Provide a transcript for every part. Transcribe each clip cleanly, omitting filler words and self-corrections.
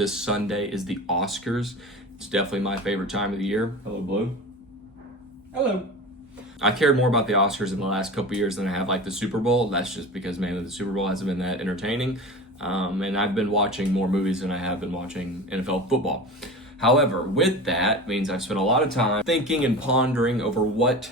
This Sunday is the Oscars. It's definitely my favorite time of the year. Hello, Blue. Hello. I cared more about the Oscars in the last couple years than I have like the Super Bowl. That's just because mainly the Super Bowl hasn't been that entertaining. And I've been watching more movies than I have been watching NFL football. However, with that means I've spent a lot of time thinking and pondering over what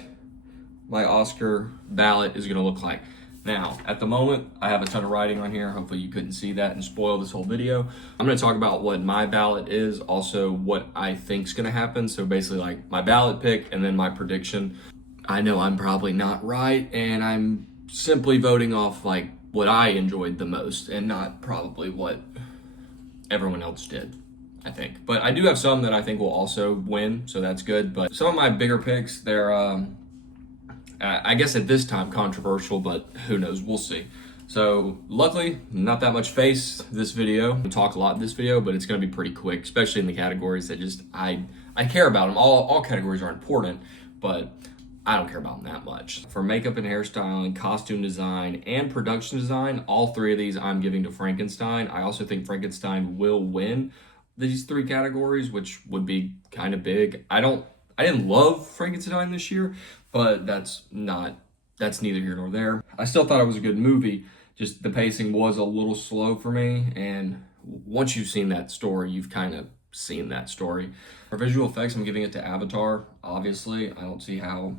my Oscar ballot is going to look like. Now, at the moment, I have a ton of writing on here. Hopefully you couldn't see that and spoil this whole video. I'm going to talk about what my ballot is, also what I think is going to happen. So basically like my ballot pick and then my prediction. I know I'm probably not right, and I'm simply voting off like what I enjoyed the most and not probably what everyone else did, I think. But I do have some that I think will also win, so that's good. But some of my bigger picks, they're I guess at this time controversial, but who knows, we'll see. So luckily, not that much face this video. We talk a lot in this video, but it's gonna be pretty quick, especially in the categories that just, I care about them. All categories are important, but I don't care about them that much. For makeup and hairstyling, costume design, and production design, all three of these I'm giving to Frankenstein. I also think Frankenstein will win these three categories, which would be kind of big. I didn't love Frankenstein this year, but that's neither here nor there. I still thought it was a good movie, just the pacing was a little slow for me, and once you've seen that story, you've kind of seen that story. For visual effects, I'm giving it to Avatar, obviously. I don't see how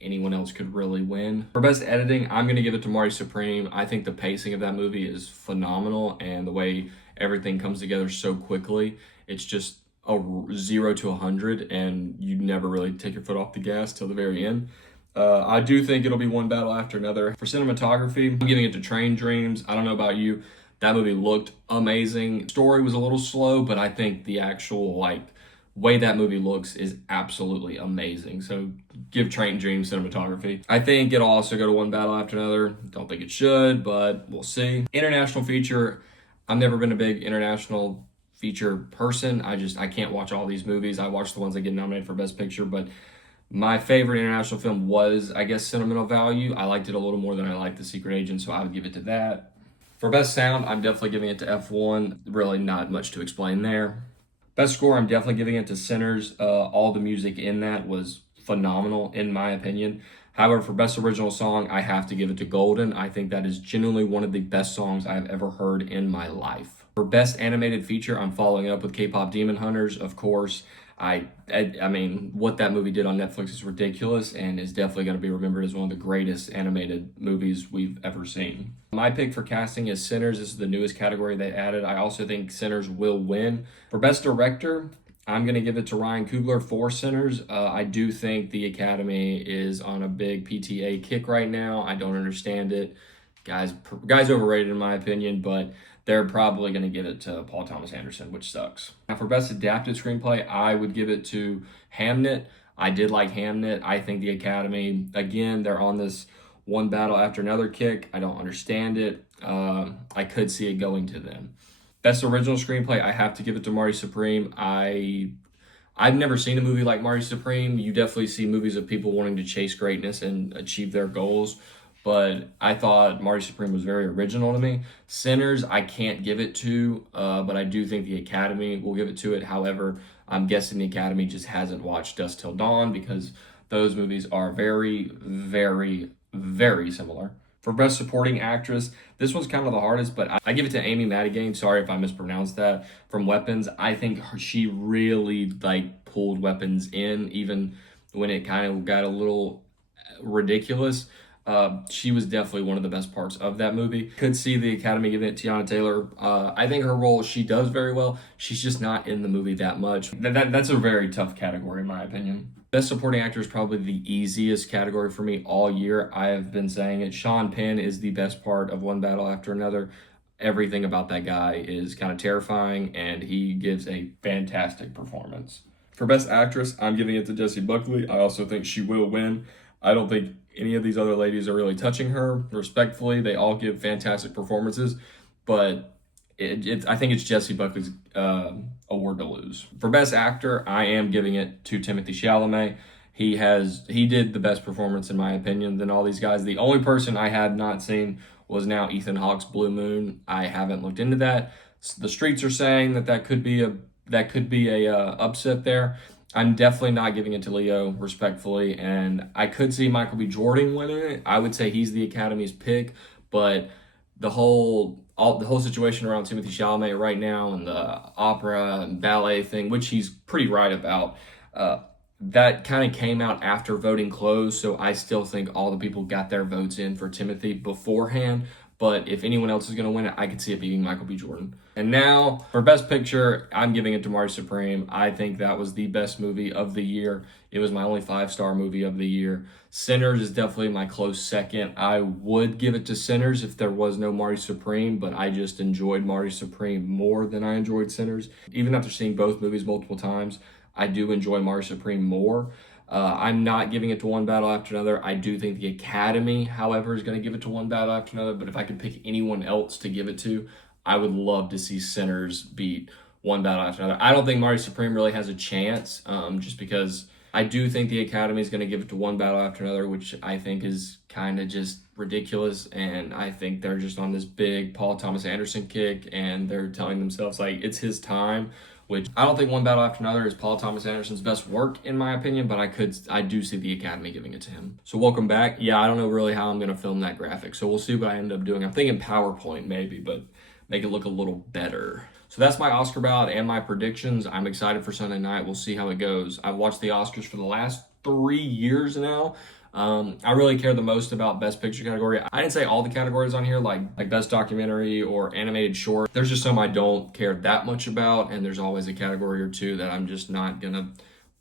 anyone else could really win. For best editing, I'm gonna give it to Marty Supreme. I think the pacing of that movie is phenomenal, and the way everything comes together so quickly, it's just a 0 to 100, and you never really take your foot off the gas till the very end. I do think it'll be one battle after another. For cinematography, I'm giving it to Train Dreams. I don't know about you, that movie looked amazing. Story was a little slow, but I think the actual like way that movie looks is absolutely amazing. So give Train Dreams cinematography. I think it'll also go to one battle after another. Don't think it should, but we'll see. International feature, I've never been a big international feature person. I can't watch all these movies. I watch the ones that get nominated for Best Picture, but my favorite international film was, I guess, Sentimental Value. I liked it a little more than I liked The Secret Agent, so I would give it to that. For Best Sound, I'm definitely giving it to F1. Really not much to explain there. Best Score, I'm definitely giving it to Sinners. All the music in that was phenomenal, in my opinion. However, for Best Original Song, I have to give it to Golden. I think that is genuinely one of the best songs I've ever heard in my life. For Best Animated Feature, I'm following up with K-Pop Demon Hunters, of course. I mean, what that movie did on Netflix is ridiculous and is definitely going to be remembered as one of the greatest animated movies we've ever seen. My pick for casting is Sinners. This is the newest category they added. I also think Sinners will win. For Best Director, I'm going to give it to Ryan Coogler for Sinners. I do think the Academy is on a big PTA kick right now. I don't understand it. Guys overrated in my opinion, but they're probably going to give it to Paul Thomas Anderson, which sucks. Now for Best Adapted Screenplay, I would give it to Hamnet. I did like Hamnet. I think the Academy, again, they're on this one battle after another kick. I don't understand it. I could see it going to them. Best Original Screenplay, I have to give it to Marty Supreme. I've never seen a movie like Marty Supreme. You definitely see movies of people wanting to chase greatness and achieve their goals, but I thought Marty Supreme was very original to me. Sinners, I can't give it to, but I do think the Academy will give it to it. However, I'm guessing the Academy just hasn't watched Dusk Till Dawn because those movies are very, very, very similar. For Best Supporting Actress, this one's kind of the hardest, but I give it to Amy Madigan. Sorry if I mispronounced that. From Weapons, I think she really like pulled Weapons in, even when it kind of got a little ridiculous. She was definitely one of the best parts of that movie. Could see the Academy giving it to Tiana Taylor. I think her role, she does very well. She's just not in the movie that much. That's a very tough category in my opinion. Best Supporting Actor is probably the easiest category for me all year. I have been saying it. Sean Penn is the best part of one battle after another. Everything about that guy is kind of terrifying, and he gives a fantastic performance. For Best Actress, I'm giving it to Jessie Buckley. I also think she will win. I don't think any of these other ladies are really touching her. Respectfully, they all give fantastic performances, but I think it's Jessie Buckley's award to lose. For Best Actor, I am giving it to Timothée Chalamet. He did the best performance in my opinion than all these guys. The only person I had not seen was now Ethan Hawke's Blue Moon. I haven't looked into that, the streets are saying that could be a upset there. I'm definitely not giving it to Leo, respectfully, and I could see Michael B. Jordan winning it. I would say he's the Academy's pick, but the whole situation around Timothy Chalamet right now and the opera and ballet thing, which he's pretty right about, that kind of came out after voting closed. So I still think all the people got their votes in for Timothy beforehand. But if anyone else is going to win it, I could see it being Michael B. Jordan. And now, for Best Picture, I'm giving it to Mari Supreme. I think that was the best movie of the year. It was my only 5-star movie of the year. Sinners is definitely my close second. I would give it to Sinners if there was no Mari Supreme, but I just enjoyed Mari Supreme more than I enjoyed Sinners. Even after seeing both movies multiple times, I do enjoy Mari Supreme more. I'm not giving it to one battle after another. I do think the Academy, however, is going to give it to one battle after another. But if I could pick anyone else to give it to, I would love to see Sinners beat one battle after another. I don't think Mari Supreme really has a chance, just because I do think the Academy is going to give it to one battle after another, which I think is kind of just ridiculous. And I think they're just on this big Paul Thomas Anderson kick, and they're telling themselves like it's his time. Which I don't think one battle after another is Paul Thomas Anderson's best work, in my opinion, but I do see the Academy giving it to him. So welcome back. Yeah, I don't know really how I'm going to film that graphic, so we'll see what I end up doing. I'm thinking PowerPoint maybe, but make it look a little better. So that's my Oscar ballot and my predictions. I'm excited for Sunday night. We'll see how it goes. I've watched the Oscars for the last 3 years now. I really care the most about Best Picture category. I didn't say all the categories on here, like Best Documentary or Animated Short. There's just some I don't care that much about, and there's always a category or two that I'm just not gonna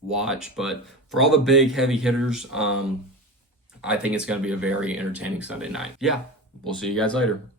watch. But for all the big heavy hitters, I think it's gonna be a very entertaining Sunday night. Yeah, we'll see you guys later.